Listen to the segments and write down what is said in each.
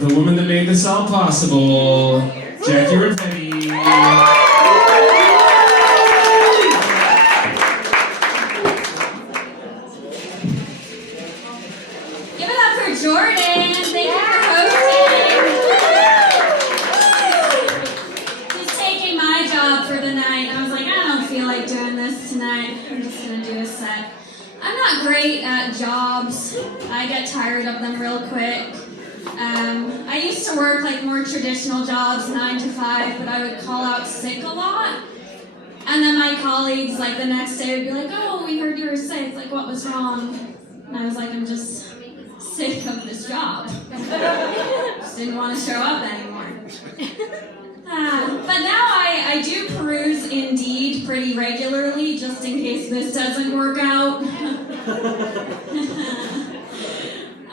the woman that made this all possible, Jackie Rapetti. Give it up for Jordan. Thank you for hosting. He's taking my job for the night. I was like, I don't feel like doing this tonight. I'm just going to do a set. I'm not great at jobs. I get tired of them real quick. I used to work like more traditional jobs, 9 to 5, but I would call out sick a lot. And then my colleagues, like the next day, would be like, oh, we heard you were sick. Like, what was wrong? And I was like, I'm just sick of this job. Just didn't want to show up anymore. But now I do peruse Indeed pretty regularly, just in case this doesn't work out.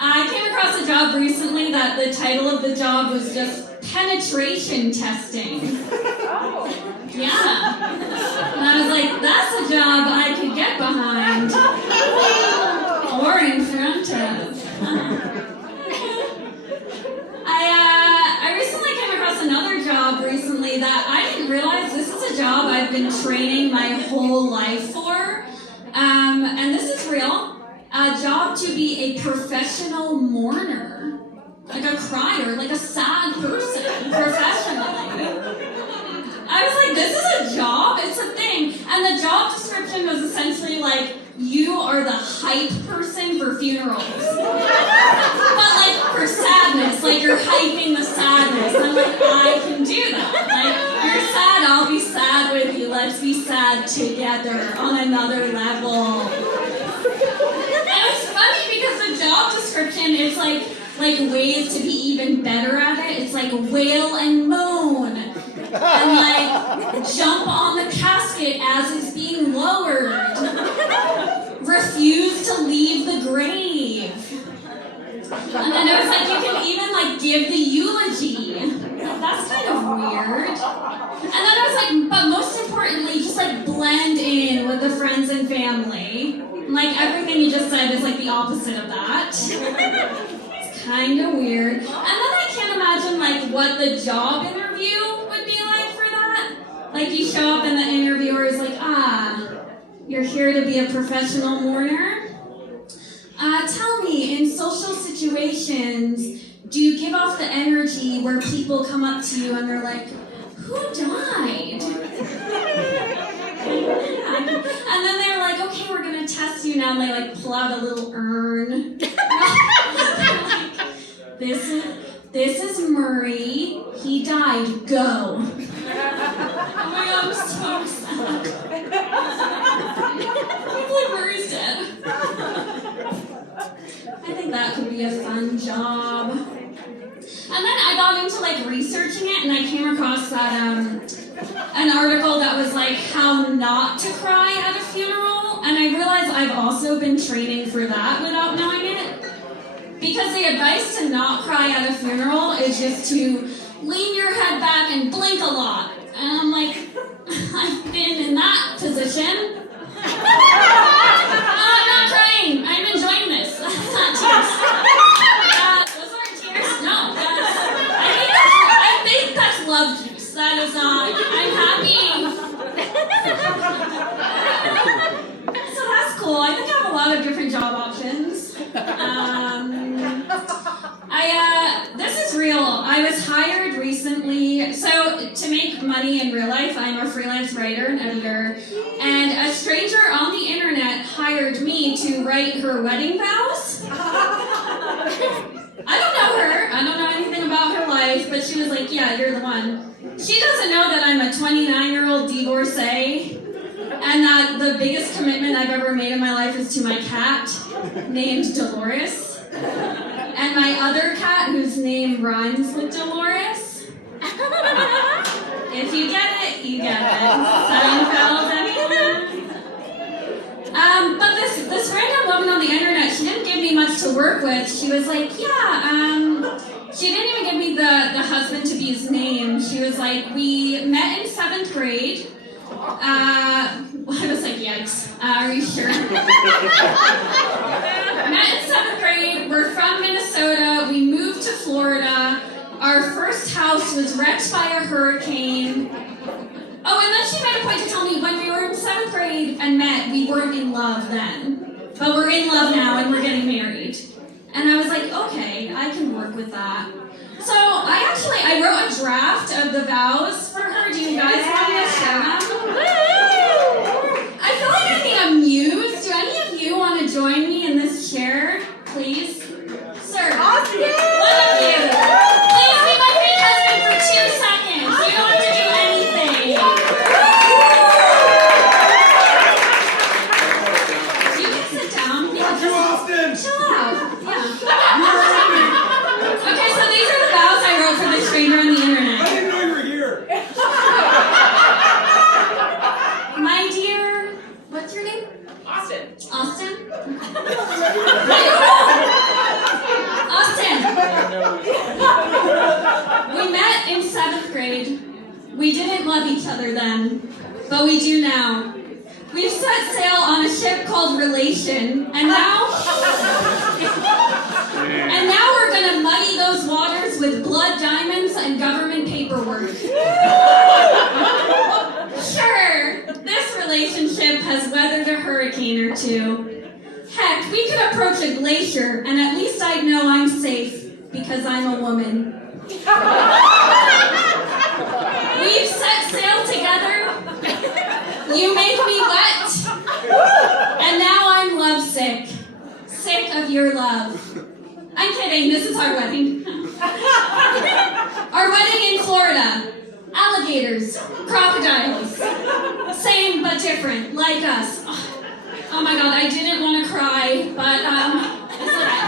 I came across a job recently that the title of the job was just penetration testing. Oh. Yeah. And I was like, that's a job I could get behind. Or in front of. I recently came across another job recently that I didn't realize this is a job I've been training my whole life for. And this is real. A job to be a professional mourner. Like a crier, like a sad person, professionally. I was like, this is a job? It's a thing. And the job description was essentially like, you are the hype person for funerals. But like for sadness, like you're hyping the sadness. I'm like, I can do that. Like, you're sad, I'll be sad with you. Let's be sad together on another level. And it's funny because the job description is like ways to be even better at it. It's like wail and moan. And like jump on the casket as it's being lowered. Refuse to leave the grave. And then it was like you can even like give the eulogy. That's kind of weird. And then I was like, but most importantly, just like blend in with the friends and family. Like everything you just said is like the opposite of that. It's kind of weird. And then I can't imagine like what the job interview would be like for that. Like you show up and the interviewer is like, you're here to be a professional mourner? Tell me, in social situations, do you give off the energy where people come up to you and they're like, who died? And then they're like, okay, we're gonna test you now, and they like pull out a little urn. Like, this is Murray. He died. Go. Oh my god, I'm so sad. I believe Murray's dead. I think that could be a fun job. And then I got into like researching it, and I came across that an article that was like how not to cry at a funeral, and I realized I've also been training for that without knowing it. Because the advice to not cry at a funeral is just to lean your head back and blink a lot. And I'm like, I've been in that position. I'm not crying. I'm enjoying this. That's not tears. Those aren't tears. No. I think that's love juice. That is not. I'm happy. So that's cool. I think I have a lot of different job options. This is real. I was hired recently. So to make money in real life, I'm a freelance writer and editor. And a stranger on the internet hired me to write her wedding vows. I don't know her. I don't know anything about her life, but she was like, yeah, you're the one. She doesn't know that I'm a 29-year-old divorcee and that the biggest commitment I've ever made in my life is to my cat named Dolores. And my other cat, whose name rhymes with Dolores. If you get it, you get it. Seinfeld, anyone? But this random woman on the internet, she didn't give me much to work with. She was like, she didn't even give me the husband-to-be's name. She was like, we met in 7th grade. I was like, yikes. Are you sure? Met in 7th grade. We're from Minnesota. We moved to Florida. Our first house was wrecked by a hurricane. Oh, and then she made a point to tell me when we were in 7th grade and met, we weren't in love then. But we're in love now and we're getting married. And I was like, okay, I can work with that. So I wrote a draft of the vows for her. Do you guys want me to share them? I feel like I'm being amused. Do any of you want to join me in this chair, please? Sir, one of you. Please be my fake husband for 2 seconds. You don't have to do anything. You can sit down. Not too often. Chill out. Yeah. Okay, so these are the vows I wrote for the stranger on the internet. I didn't know you were here. My dear, what's your name? Austin. Austin? Austin! We met in 7th grade. We didn't love each other then, but we do now. We've set sail on a ship called Relation, and now we're gonna muddy those waters with blood diamonds and government paperwork. Sure, this relationship has weathered a hurricane or 2. Heck, we could approach a glacier, and at least I'd know I'm safe, because I'm a woman. We've set sail together. You make me wet. And now I'm lovesick. Sick of your love. I'm kidding, this is our wedding. Our wedding in Florida. Alligators. Crocodiles. Same but different, like us. Oh my god, I didn't want to cry, but it's okay.